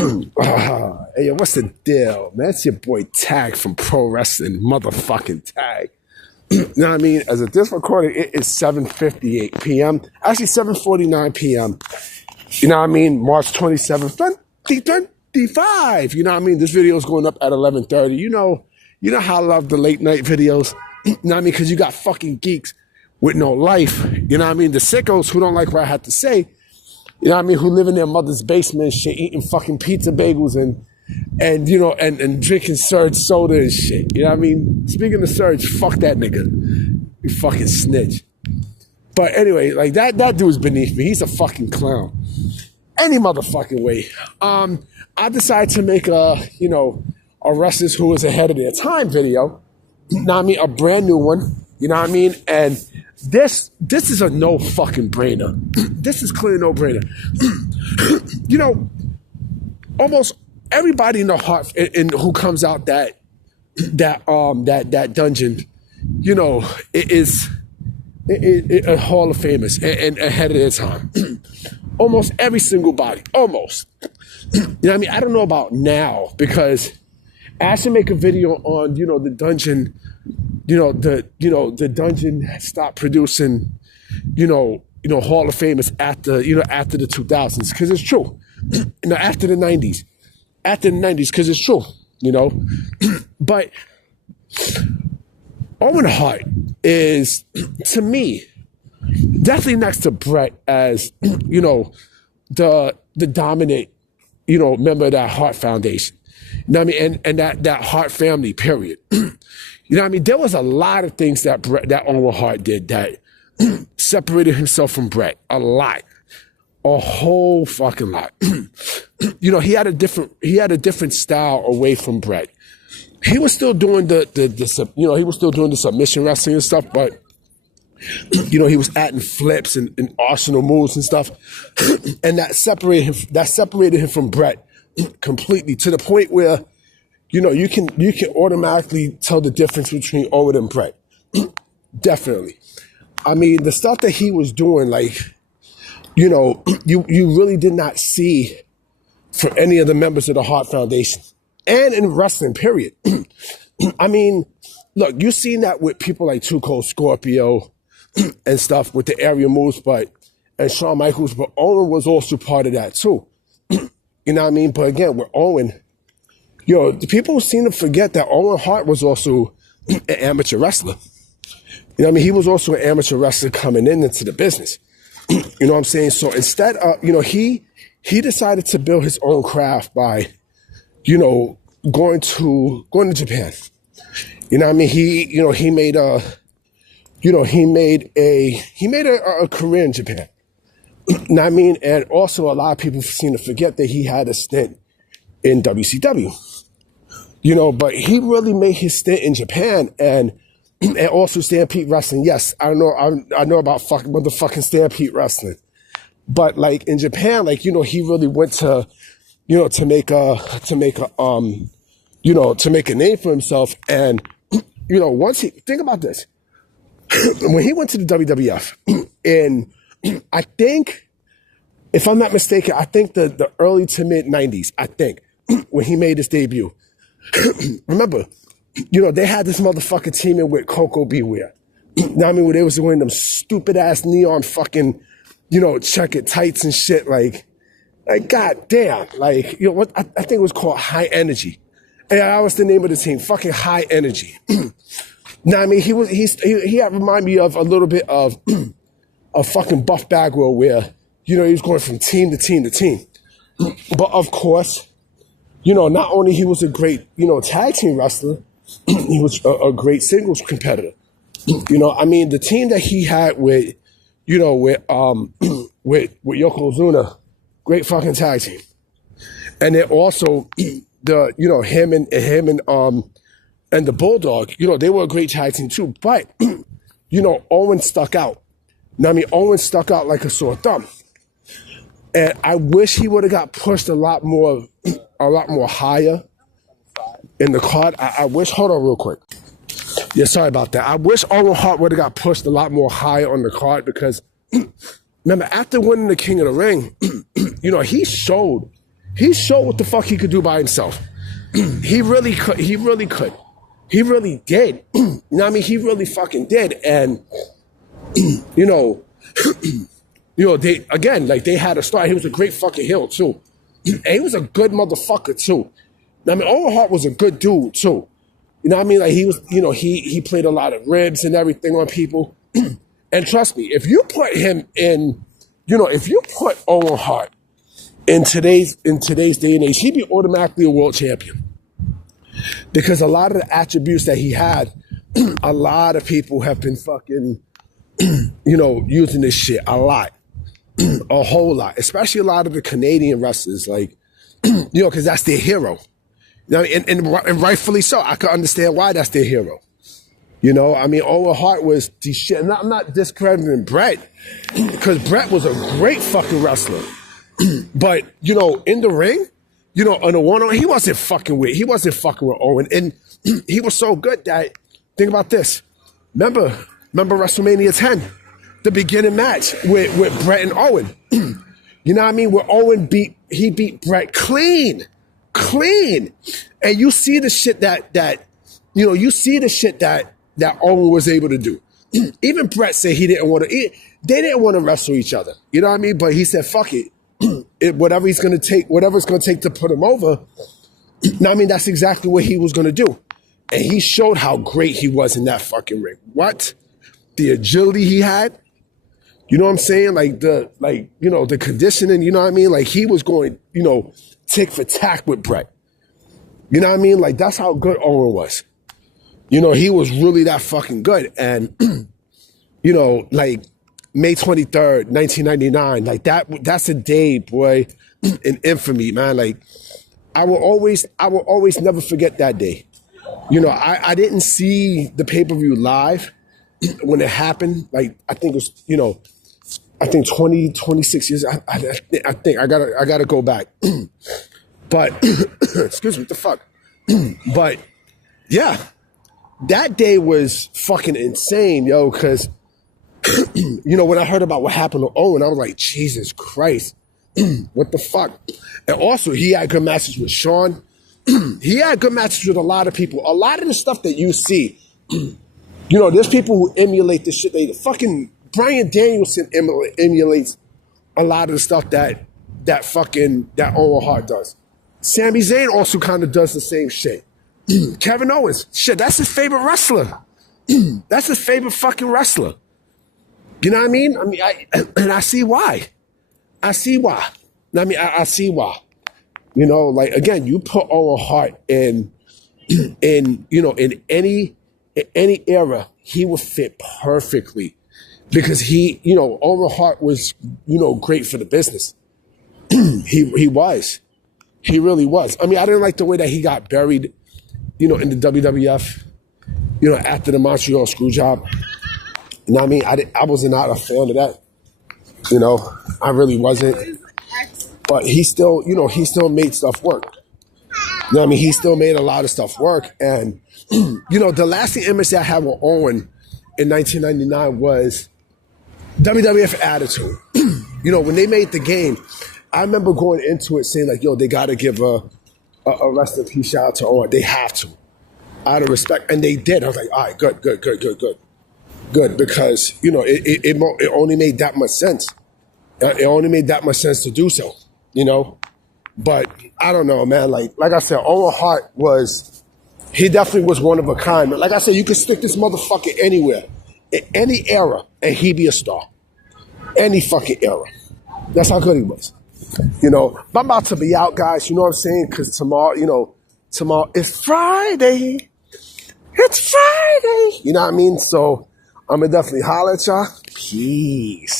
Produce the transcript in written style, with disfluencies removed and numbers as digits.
Hey, yo, what's the deal, man? It's your boy Tag from Pro Wrestling, motherfucking Tag. You know what I mean? As of this recording, it is 7:58 p.m. Actually, 7:49 p.m. You know what I mean? March 27th, 2025. You know what I mean? This video is going up at 11:30. You know how I love the late night videos. You know what I mean? Because you got fucking geeks with no life. You know what I mean? The sickos who don't like what I have to say. You know what I mean? Who live in their mother's basement and shit, eating fucking pizza bagels and drinking Surge soda and shit. You know what I mean? Speaking of Surge, fuck that nigga. You fucking snitch. But anyway, like that dude's beneath me. He's a fucking clown. Any motherfucking way. I decided to make a wrestlers who was ahead of their time video. You know what I mean? A brand new one. You know what I mean? And this is a no fucking brainer. This is clearly no brainer. Almost everybody in the heart who comes out that dungeon, it is a Hall of Famers and ahead of their time. Almost every single body, almost. You know what I mean? I don't know about now because I actually make a video on the dungeon. The dungeon stopped producing, Hall of Famers after the 2000s, because it's true. After the 90s, because it's true, But Owen Hart is, to me, definitely next to Brett as, the dominant, member of that Hart Foundation. You know what I mean? And that Hart family, period. You know what I mean? There was a lot of things that Owen Hart did that separated himself from Brett. A lot. A whole fucking lot. He had a different style away from Brett. He was still doing the submission wrestling and stuff, but he was adding flips and arsenal moves and stuff. And that separated him from Brett completely, to the point where you can automatically tell the difference between Owen and Brett. Definitely. I mean, the stuff that he was doing, you really did not see for any of the members of the Hart Foundation and in wrestling, period. I mean, look, you've seen that with people like Too Cold Scorpio and stuff with the aerial moves, and Shawn Michaels, but Owen was also part of that too. You know what I mean? But again, with Owen, the people seem to forget that Owen Hart was also an amateur wrestler. You know what I mean? He was also an amateur wrestler coming into the business. You know what I'm saying? So instead of, he decided to build his own craft by, going to Japan. You know what I mean? He made a career in Japan. You know what I mean? And also a lot of people seem to forget that he had a stint in WCW. But he really made his stint in Japan and also Stampede Wrestling. Yes, I know about motherfucking Stampede Wrestling. But in Japan, he really went to, to make a name for himself. And, once think about this, when he went to the WWF and I think, if I'm not mistaken, I think the early to mid 90s, I think, when he made his debut. Remember, they had this motherfucking team in with Coco Beware. You know what I mean? Where they was wearing them stupid ass neon fucking, checkered tights and shit. Like goddamn. What I think it was called High Energy. And that was the name of the team. Fucking High Energy. Now I mean, he had remind me of a little bit of a fucking Buff Bagwell, where he was going from team to team to team. But of course, not only he was a great tag team wrestler, he was a great singles competitor. I mean, the team that he had with Yokozuna, great fucking tag team. And then also him and the Bulldog, they were a great tag team too. But, Owen stuck out. I mean, Owen stuck out like a sore thumb. And I wish he would have got pushed a lot more higher in the card. I wish, hold on real quick. Yeah, sorry about that. I wish Owen Hart would have got pushed a lot more higher on the card because, remember, after winning the King of the Ring, he showed He showed what the fuck he could do by himself. He really could. He really could. He really did. You know what I mean? He really fucking did. And, you know, they, again, like they had a star. He was a great fucking heel too. And he was a good motherfucker too. I mean, Owen Hart was a good dude too. You know what I mean? Like he was, you know, he played a lot of ribs and everything on people. And trust me, if you put him in, you know, if you put Owen Hart in today's day and age, he'd be automatically a world champion. Because a lot of the attributes that he had, a lot of people have been fucking, you know, using this shit a lot. A whole lot. Especially a lot of the Canadian wrestlers, like, you know, because that's their hero. You know, and rightfully so. I can understand why that's their hero. You know, I mean, Owen Hart was the shit. And I'm not discrediting Bret, because Bret was a great fucking wrestler. But, you know, in the ring, you know, on the one-on, he wasn't fucking with Owen. And he was so good that, think about this. Remember WrestleMania 10, the beginning match with Bret and Owen. You know what I mean? Where Owen beat Bret clean. And you see the shit that Owen was able to do. Even Bret said they didn't want to wrestle each other. You know what I mean? But he said, fuck it. Whatever it's going to take to put him over. I mean, that's exactly what he was going to do. And he showed how great he was in that fucking ring. What? The agility he had. You know what I'm saying? The conditioning, you know what I mean? Like he was going, you know, tick for tack with Bret. You know what I mean? Like that's how good Owen was. You know, he was really that fucking good. And, you know, like May 23rd, 1999, like that's a day, boy, in infamy, man. Like I will always never forget that day. You know, I didn't see the pay-per-view live when it happened. Like I think it was, you know, 26 years. I think I gotta go back. But excuse me, what the fuck? But yeah, that day was fucking insane, yo, because you know, when I heard about what happened to Owen, I was like, Jesus Christ, what the fuck? And also, he had good matches with Shawn. He had good matches with a lot of people. A lot of the stuff that you see, you know, there's people who emulate this shit. They fucking Bryan Danielson emulates a lot of the stuff that Owen Hart does. Sami Zayn also kind of does the same shit. Kevin Owens, shit, that's his favorite wrestler. That's his favorite fucking wrestler. You know what I mean? I see why. I see why. I see why. You know, like again, you put Owen Hart in any era, he would fit perfectly because Owen Hart was, you know, great for the business. He was. He really was. I mean, I didn't like the way that he got buried, you know, in the WWF, you know, after the Montreal Screwjob. You know what I mean? I was not a fan of that. You know, I really wasn't. But he still made stuff work. You know what I mean? He still made a lot of stuff work. And, you know, the lasting image that I had with Owen in 1999 was WWF Attitude. You know, when they made the game, I remember going into it saying like, yo, they got to give a rest in peace shout out to Owen. They have to, out of respect. And they did. I was like, all right, good. Because, you know, it only made that much sense. It only made that much sense to do so, you know. But I don't know, man. Like I said, Owen Hart he definitely was one of a kind. Like I said, you could stick this motherfucker anywhere, in any era, and he'd be a star. Any fucking era. That's how good he was. You know, but I'm about to be out, guys. You know what I'm saying? Because tomorrow is Friday. It's Friday. You know what I mean? So I'm going to definitely holler at y'all. Peace.